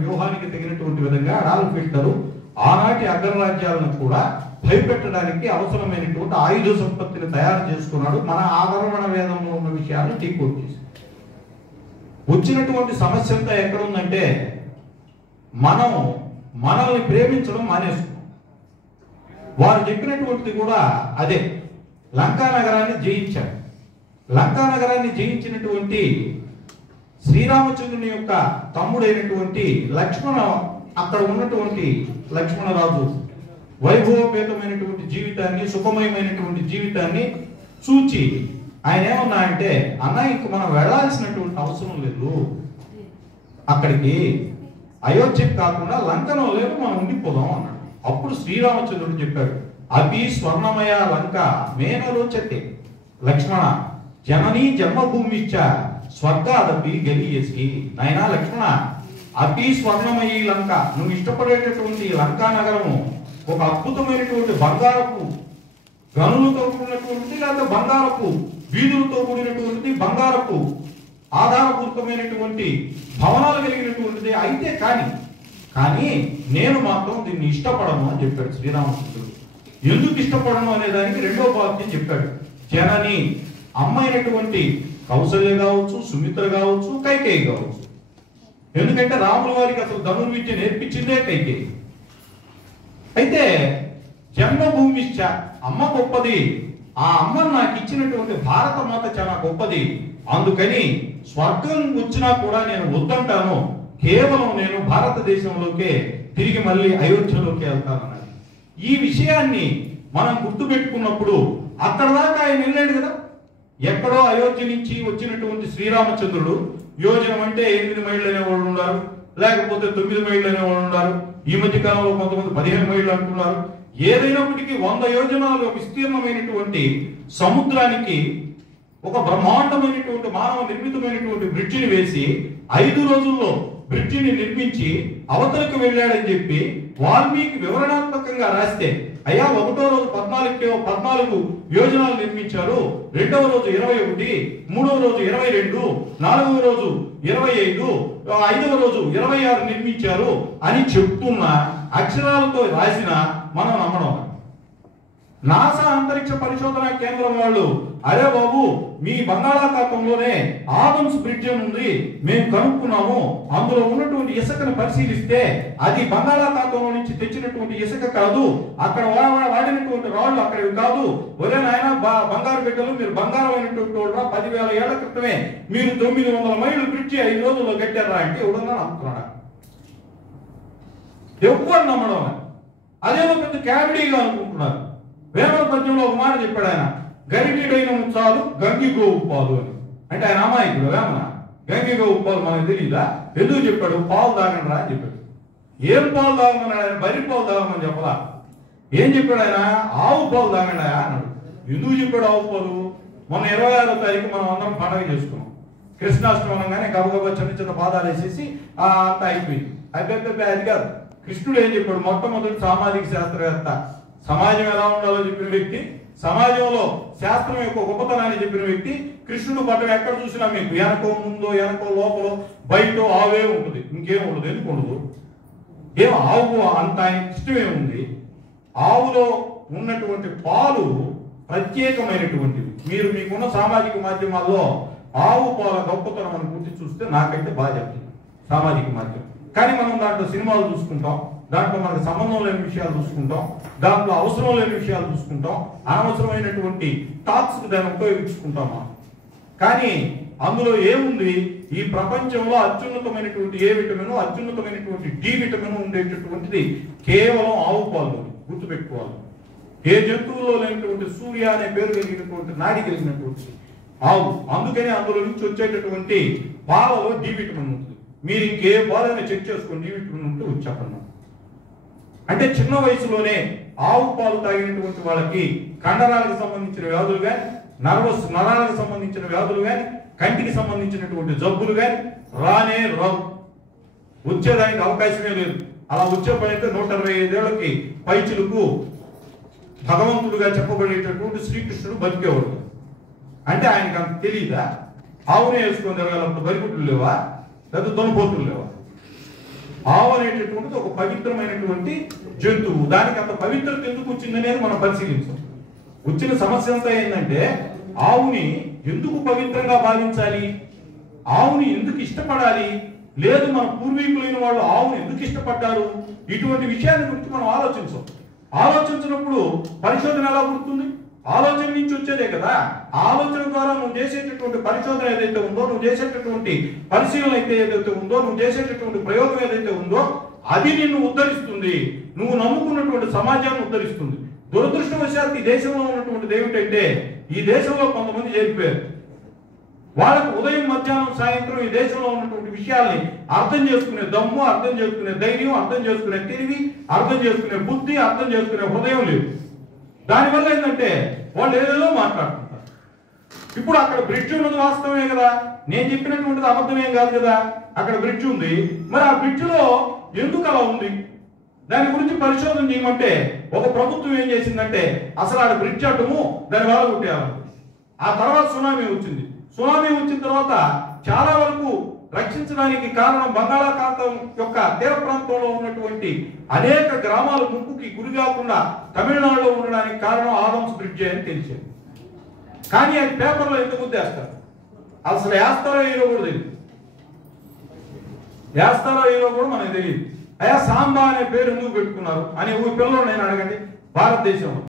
వ్యూహానికి తగినటువంటి విధంగా అడాల్ఫ్ హిట్లర్ ఆనాటి అగ్రరాజ్యాలను కూడా భయపెట్టడానికి అవసరమైనటువంటి ఆయుధ సంపత్తిని తయారు చేసుకున్నాడు. మన ఆధర్వణ వేదంలో ఉన్న విషయాన్ని టీకోట్ చేసి వచ్చినటువంటి సమస్య అంతా ఎక్కడుందంటే మనం మనల్ని ప్రేమించడం మానేసుకున్నాం. వారు చెప్పినటువంటిది కూడా అదే. లంకా నగరాన్ని జయించారు. లంకా నగరాన్ని జయించినటువంటి శ్రీరామచంద్రుని యొక్క తమ్ముడైనటువంటి లక్ష్మణ, అక్కడ ఉన్నటువంటి లక్ష్మణరాజు వైభవపేతమైనటువంటి జీవితాన్ని, సుఖమయమైనటువంటి జీవితాన్ని చూచి ఆయన ఏమన్నా అంటే, అన్న ఇంక మనం వెళ్లాల్సినటువంటి అవసరం లేదు, అక్కడికి అయోధ్యకు కాకుండా లంకలో లేదు, మనం ఉండిపోదాం అన్నాడు. అప్పుడు శ్రీరామచంద్రుడు చెప్పాడు, అపి స్వర్ణమయ లంక మేనలోచతే లక్ష్మణ జననీ జన్మభూమిచ్చ స్వర్గాదపి గెలియేసి. నాయనా లక్ష్మణ, అపి స్వర్ణమయీ లంక, నువ్వు ఇష్టపడేటటువంటి లంకా నగరము ఒక అద్భుతమైనటువంటి బంగారపు గనులతో కూడినటువంటి, లేదా బంగారపు వీధులతో కూడినటువంటి, బంగారపు ఆధారపూరితమైనటువంటి భవనాలు కలిగినటువంటిది అయితే కానీ నేను మాత్రం దీన్ని ఇష్టపడను అని చెప్పాడు శ్రీరామచంద్రుడు. ఎందుకు ఇష్టపడను అనే దానికి రెండో వాక్యం చెప్పాడు. జనని, అమ్మైనటువంటి కౌసల్య కావచ్చు, సుమిత్ర కావచ్చు, కైకేయి కావచ్చు. ఎందుకంటే రాముల వారికి అసలు ధనుర్విద్య నేర్పించిందే కైకేయి. అయితే జన్మభూమిశ్చ, అమ్మ గొప్పది, ఆ అమ్మను నాకు ఇచ్చినటువంటి భారత మాత చాలా గొప్పది, అందుకని స్వర్గం వచ్చినా కూడా నేను వద్దంటాను, కేవలం నేను భారతదేశంలోకే తిరిగి మళ్ళీ అయోధ్యలోకి వెళ్తానన్నది. ఈ విషయాన్ని మనం గుర్తుపెట్టుకున్నప్పుడు అక్కడ దాకా ఆయన వెళ్ళాడు కదా. ఎక్కడో అయోధ్య నుంచి వచ్చినటువంటి శ్రీరామచంద్రుడు యోజనం అంటే 8 మైళ్ళు అనేవాళ్ళు ఉన్నారు, లేకపోతే 9 మైళ్ళు అనేవాళ్ళు ఉన్నారు. ఈ మధ్య కాలంలో కొంతమంది 15 మైళ్ళు అంటున్నారు. ఏదైనప్పటికీ 100 యోజనాలు విస్తీర్ణమైనటువంటి సముద్రానికి ఒక బ్రహ్మాండమైనటువంటి మానవ నిర్మితమైనటువంటి బ్రిడ్జిని వేసి 5 రోజుల్లో బ్రిడ్జిని నిర్మించి అవతలకు వెళ్ళాడని చెప్పి వాల్మీకి వివరణాత్మకంగా రాస్తే, అయ్యా ఒకటో రోజు 14 యోజనాలు నిర్మించారు, రెండవ రోజు 21, మూడవ రోజు 22, నాలుగవ రోజు 25, 5వ రోజు 26 నిర్మించారు అని చెప్తున్న అక్షరాలతో రాసిన మనం నమ్మడం. నాసా అంతరిక్ష పరిశోధన కేంద్రం వాళ్ళు, అరే బాబు మీ బంగాళాఖాతంలోనే ఆదమ్స్ బ్రిడ్జ్ ఉంది, మేము కనుక్కున్నాము, అందులో ఉన్నటువంటి ఇసుకను పరిశీలిస్తే అది బంగాళాఖాతంలో నుంచి తెచ్చినటువంటి ఇసుక కాదు, అక్కడ వాడినటువంటి రాళ్ళు అక్కడివి కాదు, ఒరే నాయన బంగారు బిడ్డలు మీరు బంగారం అయినటువంటి వాళ్ళు 10,000 ఏళ్ల క్రితమే మీరు 900 మైళ్ళు బ్రిడ్జి 5 రోజుల్లో కట్టారా అంటే ఎవడన్నా నమ్ముతున్నాడా? ఎవ్వరు నమ్మడం. అదేమో పెద్ద క్యాబిడీగా అనుకుంటున్నారు. వేమన పద్యంలో ఒక మాట చెప్పాడు ఆయన, గరిటిడైన చాలు గంగి గోవు పాలు అని. అంటే ఆయన అమాయకుడు వేమన. గంగి గోవు పాలు మనకు తెలియదా? ఎందుకు చెప్పాడు? పాలు తాగండి రా అని చెప్పాడు. ఏం పాలు తాగమన్నాడు ఆయన? బరి పాలు తాగమని చెప్పలా. ఏం చెప్పాడు ఆయన? ఆవు పాలు తాగండి అన్నాడు. ఎందుకు చెప్పాడు ఆవు పాలు? మొన్న 26వ తారీఖు మనం అందరం పండగ చేసుకున్నాం. కృష్ణాష్టమి అనగానే గబగబా చిన్న చిన్న పాదాలు వేసేసి అంతా అయిపోయింది. అయిపోయి అది కాదు. కృష్ణుడు ఏం చెప్పాడు? మొట్టమొదటి సామాజిక శాస్త్రవేత్త, సమాజం ఎలా ఉండాలో చెప్పిన వ్యక్తి, సమాజంలో శాస్త్రం యొక్క గొప్పతనాన్ని చెప్పిన వ్యక్తి. కృష్ణుడు పట్టం ఎక్కడ చూసినా మీకు వెనకో ముందో వెనకో లోపల బయటో ఆవే ఉంటుంది, ఇంకేం ఉండదు. ఎందుకు ఉండదు? ఏం ఆవు అంత ఆయన ఇష్టమే ఉంది. ఆవులో ఉన్నటువంటి పాలు ప్రత్యేకమైనటువంటివి. మీరు మీకున్న సామాజిక మాధ్యమాల్లో ఆవు పాల గొప్పతనం అని గుర్తి చూస్తే నాకైతే బాగా చెప్తుంది సామాజిక మాధ్యమం. కానీ మనం దాంట్లో సినిమాలు చూసుకుంటాం, దాంట్లో మనకు సంబంధం లేని విషయాలు చూసుకుంటాం, దాంట్లో అవసరం లేని విషయాలు చూసుకుంటాం, అనవసరమైనటువంటి టాక్స్ దాన్ని ఉపయోగించుకుంటామా. కానీ అందులో ఏముంది? ఈ ప్రపంచంలో అత్యున్నతమైనటువంటి ఏ విటమిన్, అత్యున్నతమైనటువంటి డి విటమిన్ ఉండేటటువంటిది కేవలం ఆవు పాలు. గుర్తుపెట్టుకోవాలి. ఏ జంతువుల్లో లేనటువంటి సూర్య అనే పేరు కలిగినటువంటి నాడి కలిగినటువంటి ఆవు. అందుకని అందులో నుంచి వచ్చేటటువంటి పాలలో డి విటమిన్ ఉంటుంది. మీరు ఇంకే పాలైనా చెక్ చేసుకోండి, డి విటమిన్ ఉంటే వచ్చేప్పండి. అంటే చిన్న వయసులోనే ఆవు పాలు తాగినటువంటి వాళ్ళకి కండరాలకు సంబంధించిన వ్యాధులు కానీ, నరాలకు సంబంధించిన వ్యాధులు కానీ, కంటికి సంబంధించినటువంటి జబ్బులు కానీ రానే రావు. వచ్చేదానికి అవకాశమే లేదు. అలా వచ్చే పని అయితే 125 ఏళ్లకి పైచులకు భగవంతుడుగా చెప్పబడేటటువంటి శ్రీకృష్ణుడు బతికేవాడు. అంటే ఆయనకు అంత తెలియదా? ఆవునే వేసుకొని తిరగాలంత బరిగుడ్లు లేవా? లేదా దొనపోతులు లేవా? ఆవు అనేటటువంటిది ఒక పవిత్రమైనటువంటి జంతువు. దానికి అంత పవిత్రత ఎందుకు వచ్చిందనేది మనం పరిశీలించాం. వచ్చిన సమస్య అంతా ఏంటంటే ఆవుని ఎందుకు పవిత్రంగా భావించాలి, ఆవుని ఎందుకు ఇష్టపడాలి, లేదు మన పూర్వీకులైన వాళ్ళు ఆవుని ఎందుకు ఇష్టపడ్డారు, ఇటువంటి విషయాన్ని గురించి మనం ఆలోచించినప్పుడు పరిశోధన ఎలా పుడుతుంది? ఆలోచన నుంచి వచ్చేదే కదా. ఆలోచన ద్వారా నువ్వు చేసేటటువంటి పరిశోధన ఏదైతే ఉందో, నువ్వు చేసేటటువంటి పరిశీలన ఏదైతే ఉందో, నువ్వు చేసేటటువంటి ప్రయోగం ఏదైతే ఉందో అది నిన్ను ఉద్ధరిస్తుంది, నువ్వు నమ్ముకున్నటువంటి సమాజాన్ని ఉద్ధరిస్తుంది. దురదృష్టవశాత్తు ఈ దేశంలో ఉన్నటువంటిది ఏమిటంటే, ఈ దేశంలో కొంతమంది చేరిపోయారు. వాళ్ళకు ఉదయం మధ్యాహ్నం సాయంత్రం ఈ దేశంలో ఉన్నటువంటి విషయాల్ని అర్థం చేసుకునే దమ్ము, అర్థం చేసుకునే ధైర్యం, అర్థం చేసుకునే తెలివి, అర్థం చేసుకునే బుద్ధి, అర్థం చేసుకునే హృదయం లేదు. దానివల్ల ఏంటంటే వాళ్ళు ఏదేదో మాట్లాడుతుంటారు. ఇప్పుడు అక్కడ బ్రిడ్జ్ ఉన్నది వాస్తవమే కదా, నేను చెప్పినటువంటిది అబద్ధమేం కాదు కదా. అక్కడ బ్రిడ్జ్ ఉంది, మరి ఆ బ్రిడ్జ్ లో ఎందుకు అలా ఉంది దాని గురించి పరిశోధన చేయమంటే ఒక ప్రభుత్వం ఏం చేసిందంటే అసలు ఆ బ్రిడ్జ్ అడ్డము దాని వల్ల కొట్టేయాలి. ఆ తర్వాత సునామీ వచ్చింది. సునామీ వచ్చిన తర్వాత చాలా వరకు రక్షించడానికి కారణం బంగాళాఖాతం యొక్క తీర ప్రాంతంలో ఉన్నటువంటి అనేక గ్రామాలు ముప్పుకి గురి కాకుండా తమిళనాడులో ఉండడానికి కారణం ఆదమ్స్ బ్రిడ్జ్ అని తెలిసింది. కానీ అది పేపర్లో ఎందుకు వేస్తారు, అసలు వేస్తారో ఏదో కూడా తెలియదు, వేస్తారో ఏదో కూడా మనకు తెలియదు. అయ్యా సాంబా అనే పేరు ఎందుకు పెట్టుకున్నారు అని పిల్లలు నేను అడగండి భారతదేశంలో.